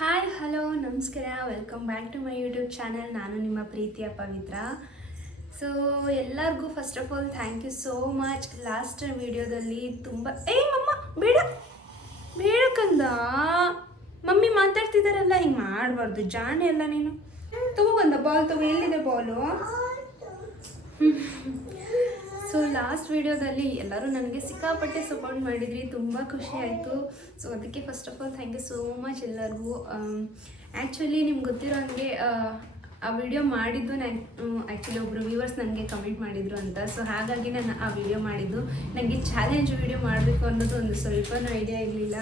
Hi hello ನಮಸ್ಕಾರ, welcome back to my YouTube channel. ನಾನು ನಿಮ್ಮ ಪ್ರೀತಿಯ ಪವಿತ್ರ. ಸೊ ಎಲ್ಲರಿಗೂ first of all thank you so much. Last ವಿಡಿಯೋದಲ್ಲಿ ತುಂಬ ಮಮ್ಮ ಬೇಡ ಬೇಡಕ್ಕಂದ ಮಮ್ಮಿ ಮಾತಾಡ್ತಿದ್ದಾರಲ್ಲ, ಹಿಂಗೆ ಮಾಡಬಾರ್ದು. ಜಾಣೆ ಎಲ್ಲ ನೀನು. ತಗೋಬಂದ ಬಾಲ್ ತಗೋ, ಎಲ್ಲಿದೆ ಬಾಲು? ಸೊ ಲಾಸ್ಟ್ ವಿಡಿಯೋದಲ್ಲಿ ಎಲ್ಲರೂ ನನಗೆ ಸಿಕ್ಕಾಪಟ್ಟೆ ಸಪೋರ್ಟ್ ಮಾಡಿದ್ರಿ, ತುಂಬ ಖುಷಿ ಆಯಿತು. ಸೊ ಅದಕ್ಕೆ first of all thank you so much ಎಲ್ಲರಿಗೂ. ಆ್ಯಕ್ಚುಲಿ ನಿಮ್ಗೆ ಗೊತ್ತಿರೋ ಹಾಗೆ ಆ ವಿಡಿಯೋ ಮಾಡಿದ್ದು ಆ್ಯಕ್ಚುಲಿ ಒಬ್ಬರು ವ್ಯೂವರ್ಸ್ ನನಗೆ ಕಮೆಂಟ್ ಮಾಡಿದರು ಅಂತ. ಸೊ ಹಾಗಾಗಿ ನಾನು ಆ ವಿಡಿಯೋ ಮಾಡಿದ್ದು. ನನಗೆ ಚಾಲೆಂಜ್ ವಿಡಿಯೋ ಮಾಡಬೇಕು ಅನ್ನೋದು ಒಂದು ಸ್ವಲ್ಪನೂ ಐಡಿಯಾ ಇರಲಿಲ್ಲ.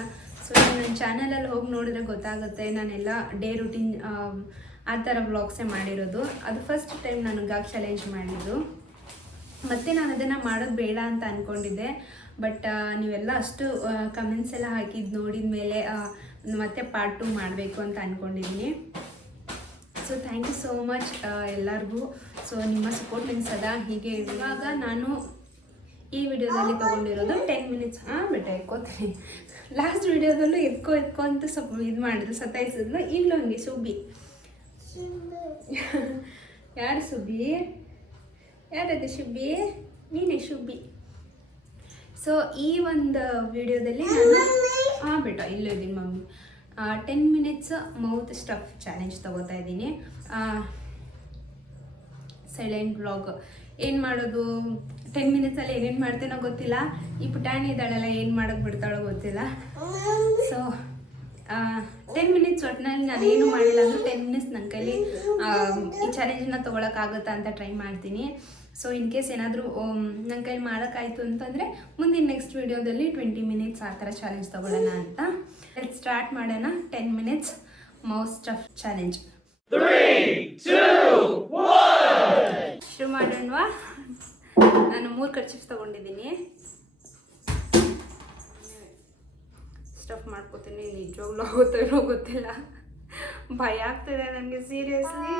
ಸೊ ನನ್ನ ಚಾನಲಲ್ಲಿ ಹೋಗಿ ನೋಡಿದ್ರೆ ಗೊತ್ತಾಗುತ್ತೆ, ನಾನೆಲ್ಲ ಡೇ ರುಟೀನ್ ಆ ಥರ ವ್ಲಾಗ್ಸೇ ಮಾಡಿರೋದು. ಅದು ಫಸ್ಟ್ ಟೈಮ್ ನಾನು ಗಾಗ್ ಚಾಲೆಂಜ್ ಮಾಡಿದ್ದು. ಮತ್ತು ನಾನು ಅದನ್ನು ಮಾಡೋದು ಬೇಡ ಅಂತ ಅಂದ್ಕೊಂಡಿದ್ದೆ. ಬಟ್ ನೀವೆಲ್ಲ ಅಷ್ಟು ಕಮೆಂಟ್ಸ್ ಎಲ್ಲ ಹಾಕಿದ್ದು ನೋಡಿದ ಮೇಲೆ ಮತ್ತೆ ಪಾರ್ಟ್ 2 ಮಾಡಬೇಕು ಅಂತ ಅಂದ್ಕೊಂಡಿದ್ದೀನಿ. So thank you so much ಎಲ್ಲರಿಗೂ. ಸೊ ನಿಮ್ಮ ಸಪೋರ್ಟ್ ನನಗೆ ಸದಾ ಹೀಗೆ. ಇವಾಗ ನಾನು ಈ ವಿಡಿಯೋದಲ್ಲಿ ತೊಗೊಂಡಿರೋದು 10 ಮಿನಿಟ್ಸ್. ಬೆಟ್ಟ ಎಕ್ಕೋತೀನಿ. ಲಾಸ್ಟ್ ವಿಡಿಯೋದಲ್ಲೂ ಎತ್ಕೋ ಅಂತ ಸ್ವಲ್ಪ ಇದು ಮಾಡಿದ್ರು, ಸತಾಯಿಸಿದ್ಲು. ಈಗಲೂ ಹಂಗೆ ಸುಬ್ಬಿ. ಯಾರು ಸುಬ್ಬಿ? ಯಾರದು ಶುಬ್ಬಿ? ನೀನೇ ಶುಬ್ಬಿ. ಸೊ ಈ ಒಂದು ವಿಡಿಯೋದಲ್ಲಿ ನಾನು ಬೇಟ ಇಲ್ಲೇ ಇದ್ದೀನಿ mummy. 10 minutes mouth stuff challenge ತೊಗೋತಾ ಇದ್ದೀನಿ. ಸೈಲೆಂಟ್ ವ್ಲಾಗ್ ಏನು ಮಾಡೋದು, 10 ಮಿನಿಟ್ಸಲ್ಲಿ ಏನೇನು ಮಾಡ್ತೇನೋ ಗೊತ್ತಿಲ್ಲ. ಈ ಪುಟಾಣಿ ಇದ್ದಾಳಲ್ಲ, ಏನು ಮಾಡೋಕ್ಕೆ ಬಿಡ್ತಾಳೋ ಗೊತ್ತಿಲ್ಲ. ಸೊ 10 ಮಿನಿಟ್ಸ್ ಒಟ್ಟಿನಲ್ಲಿ ನಾನು ಏನು ಮಾಡಿಲ್ಲ ಅಂದರೂ 10 ಮಿನಿಟ್ಸ್ ನನ್ನ ಕೈಲಿ ಈ ಚಾಲೆಂಜನ್ನ ತೊಗೊಳಕ್ಕಾಗುತ್ತಾ ಅಂತ ಟ್ರೈ ಮಾಡ್ತೀನಿ. ಸೊ ಇನ್ ಕೇಸ್ ಏನಾದರೂ ನನ್ನ ಕೈಲಿ ಮಾಡೋಕ್ಕಾಯಿತು ಅಂತಂದರೆ ಮುಂದಿನ ನೆಕ್ಸ್ಟ್ ವೀಡಿಯೋದಲ್ಲಿ 20 ಮಿನಿಟ್ಸ್ ಆ ಥರ ಚಾಲೆಂಜ್ ತೊಗೊಳ್ಳೋಣ ಅಂತ. ಸ್ಟಾರ್ಟ್ ಮಾಡೋಣ. 10 ಮಿನಿಟ್ಸ್ ಮೌತ್ ಸ್ಟಫ್ ಚಾಲೆಂಜ್. 3, 2, 1 ಶುರು ಮಾಡೋಣವಾ? ನಾನು 3 ಕರ್ಚೀಫ್ ತೊಗೊಂಡಿದ್ದೀನಿ. ಸ್ಟಫ್ ಮಾಡ್ಕೋತೀನಿ. ನಿಜವಾಗ್ಲೂ ಆಗುತ್ತೋ ಏನೋ ಗೊತ್ತಿಲ್ಲ, ಭಯ ಆಗ್ತಿದೆ ನನಗೆ ಸೀರಿಯಸ್ಲಿ.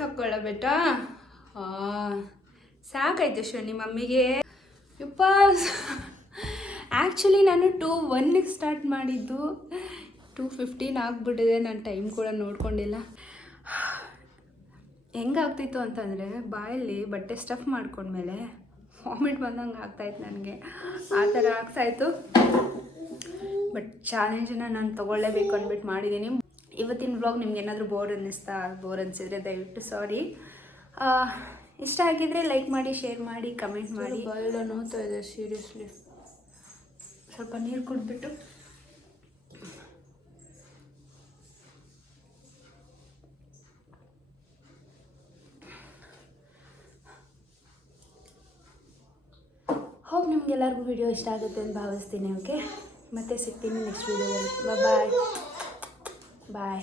ತಕ್ಕೊಳ್ಳ ಬೇಟಾ. ಸಾಕಾಯ್ತು ಶನಿ ಮಮ್ಮಿಗೆ. ಯಪ್ಪ, ಆ್ಯಕ್ಚುಲಿ ನಾನು 2:01ಗೆ ಸ್ಟಾರ್ಟ್ ಮಾಡಿದ್ದು, 2:15 ಆಗಿಬಿಟ್ಟಿದೆ. ನಾನು ಟೈಮ್ ಕೂಡ ನೋಡ್ಕೊಂಡಿಲ್ಲ. ಹೆಂಗಾಗ್ತಿತ್ತು ಅಂತಂದರೆ, ಬಾಯಲ್ಲಿ ಬಟ್ಟೆ ಸ್ಟಫ್ ಮಾಡ್ಕೊಂಡ್ಮೇಲೆ ವಾಮಿಟ್ ಬಂದಂಗೆ ಆಗ್ತಾಯಿತ್ತು ನನಗೆ. ಆ ಥರ ಆಗ್ತಾಯಿತ್ತು. ಬಟ್ ಚಾಲೆಂಜನ್ನ ನಾನು ತೊಗೊಳ್ಳೇಬೇಕು ಅಂದ್ಬಿಟ್ಟು ಮಾಡಿದ್ದೀನಿ. ಇವತ್ತಿನ ವ್ಲಾಗ್ ನಿಮ್ಗೆ ಏನಾದರೂ ಬೋರ್ ಅನಿಸಿದರೆ ದಯವಿಟ್ಟು ಸಾರಿ. ಇಷ್ಟ ಆಗಿದ್ರೆ ಲೈಕ್ ಮಾಡಿ, ಶೇರ್ ಮಾಡಿ, ಕಮೆಂಟ್ ಮಾಡಿ. ಬಾಯೆಲ್ಲ ನೋಡ್ತಾ ಇದೆ ಸೀರಿಯಸ್ಲಿ. ಸ್ವಲ್ಪ ನೀರು ಕುಡಿದ್ಬಿಟ್ಟು ಹೋಪ್ ನಿಮ್ಗೆಲ್ಲರಿಗೂ ವಿಡಿಯೋ ಇಷ್ಟ ಆಗುತ್ತೆ ಅಂತ ಭಾವಿಸ್ತೀನಿ. ಓಕೆ, ಮತ್ತೆ ಸಿಗ್ತೀನಿ ನೆಕ್ಸ್ಟ್ ವಿಡಿಯೋದಲ್ಲಿ. ಬಾಯ್.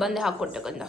ಬಂದೆ ಹಾಕ್ಕೊಟ್ಟೆ ಕಂದ.